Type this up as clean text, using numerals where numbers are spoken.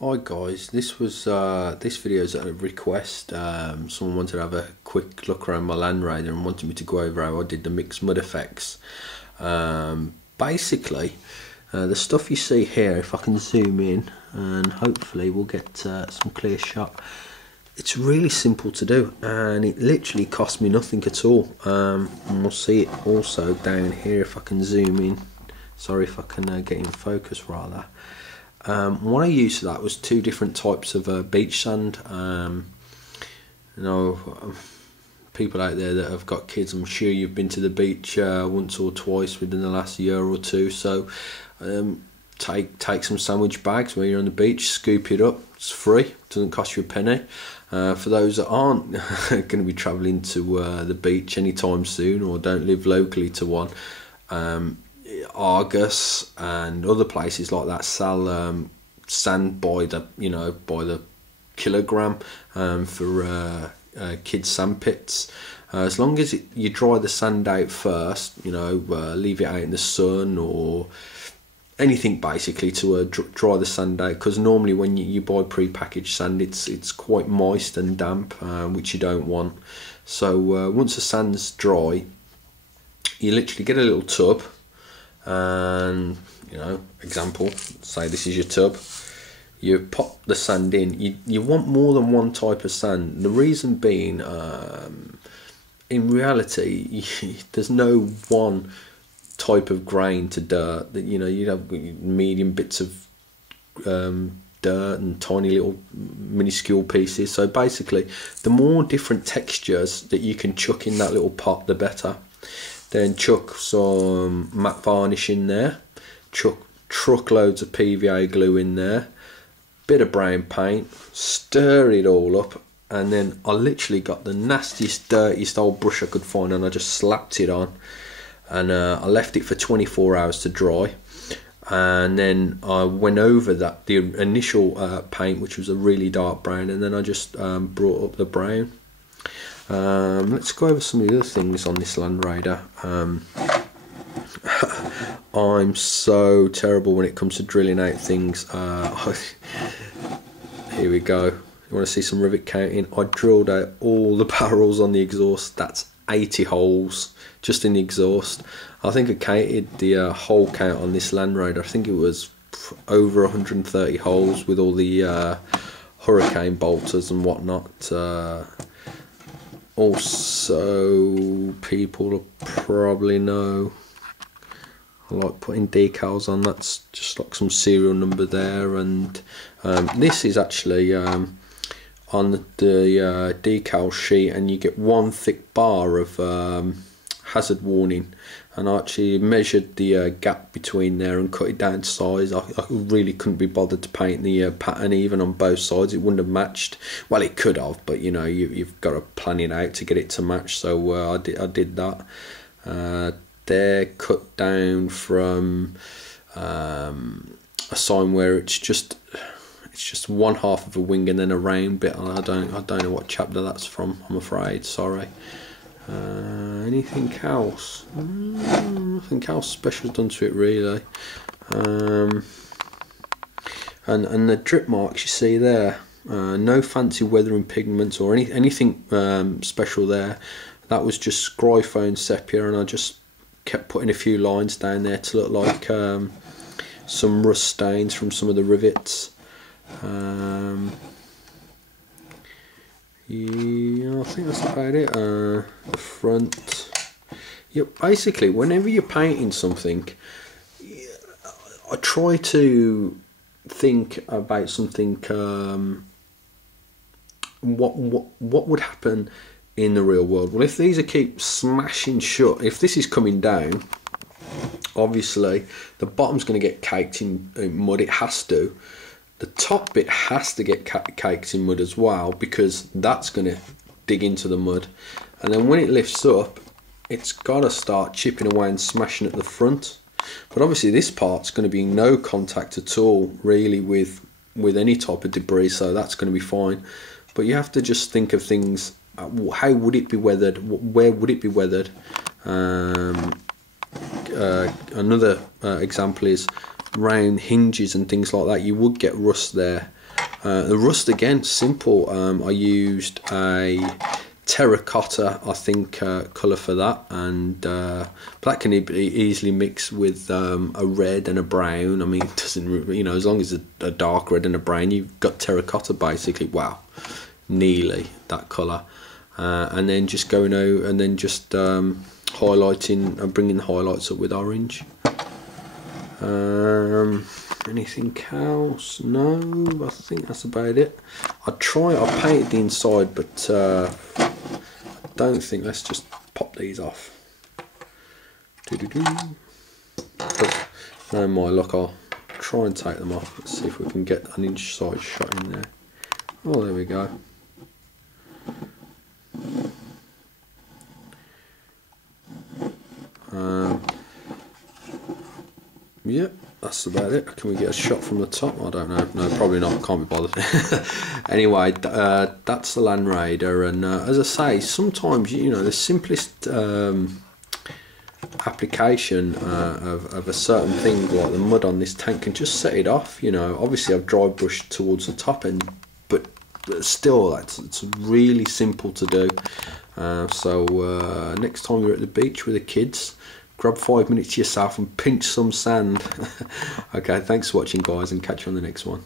Hi guys, this video is at a request. Someone wanted to have a quick look around my Land Raider and wanted me to go over how I did the mixed mud effects. Basically, the stuff you see here, if I can zoom in, and hopefully we'll get some clear shot. It's really simple to do, and it literally cost me nothing at all. And we'll see it also down here if I can zoom in. Sorry, if I can get in focus rather. What I used for that was two different types of beach sand. People out there that have got kids, I'm sure you've been to the beach once or twice within the last year or two. So take some sandwich bags when you're on the beach, scoop it up. It's free, doesn't cost you a penny. For those that aren't going to be travelling to the beach anytime soon or don't live locally to one, Argos and other places like that sell sand by the kilogram for kids sand pits. As long as you dry the sand out first, leave it out in the sun or anything basically to dry the sand out, because normally when you buy pre-packaged sand it's quite moist and damp, which you don't want. So once the sand's dry, you literally get a little tub, and example, say this is your tub, you pop the sand in. You want more than one type of sand. The reason being, in reality, there's no one type of grain to dirt. That you'd have medium bits of dirt and tiny little minuscule pieces. So basically, the more different textures that you can chuck in that little pot, the better. Then chuck some matte varnish in there, chuck truckloads of PVA glue in there, bit of brown paint, stir it all up, and then I literally got the nastiest, dirtiest old brush I could find, and I just slapped it on, and I left it for 24 hours to dry. And then I went over the initial paint, which was a really dark brown, and then I just brought up the brown. Let's go over some of the other things on this Land Raider. I'm so terrible when it comes to drilling out things. Here we go. You want to see some rivet counting? I drilled out all the barrels on the exhaust. That's 80 holes just in the exhaust. I think I counted the hole count on this Land Raider. I think it was over 130 holes with all the hurricane bolters and whatnot. Also, people probably know I like putting decals on. That's just like some serial number there, and this is actually on the decal sheet, and you get one thick bar of hazard warning. And I actually measured the gap between there and cut it down to size. I really couldn't be bothered to paint the pattern even on both sides. It wouldn't have matched. Well, it could have, but you've got to plan it out to get it to match. So I did that. They're cut down from a sign where it's just one half of a wing and then a round bit. I don't know what chapter that's from, I'm afraid. Sorry. Anything else? Nothing else special done to it really. And the drip marks you see there, no fancy weathering pigments or anything special there. That was just Scryphone sepia, and I just kept putting a few lines down there to look like some rust stains from some of the rivets. Yeah, I think that's about it. The front. Yeah, basically, whenever you're painting something, I try to think about something. What would happen in the real world? Well, if these are keep smashing shut, if this is coming down, obviously the bottom's going to get caked in mud. It has to. The top bit has to get caked in mud as well, because that's going to dig into the mud. And then when it lifts up, it's got to start chipping away and smashing at the front. But obviously this part's going to be no contact at all really with any type of debris, so that's going to be fine. But you have to just think of things, how would it be weathered, where would it be weathered. Another example is round hinges and things like that. You would get rust there, The rust again, simple. I used a terracotta, I think, colour for that, and black can be easily mixed with a red and a brown. I mean, it doesn't, you know, as long as a dark red and a brown, you've got terracotta basically. Wow, nearly that colour. And then just going out and then just highlighting and bringing the highlights up with orange. Anything else? No, I think that's about it. I painted the inside, but I don't think. Let's just pop these off. No more luck, I'll try and take them off. Let's see if we can get an inside shot in there. Oh, there we go. Yep, that's about it. Can we get a shot from the top? I don't know. No, probably not. Can't be bothered. Anyway, that's the Land Raider, and as I say, sometimes, you know, the simplest application of a certain thing like the mud on this tank can just set it off. You know, obviously I've dry brushed towards the top end, but still, it's really simple to do. So next time you're at the beach with the kids, grab 5 minutes yourself and pinch some sand. Okay, thanks for watching, guys, and catch you on the next one.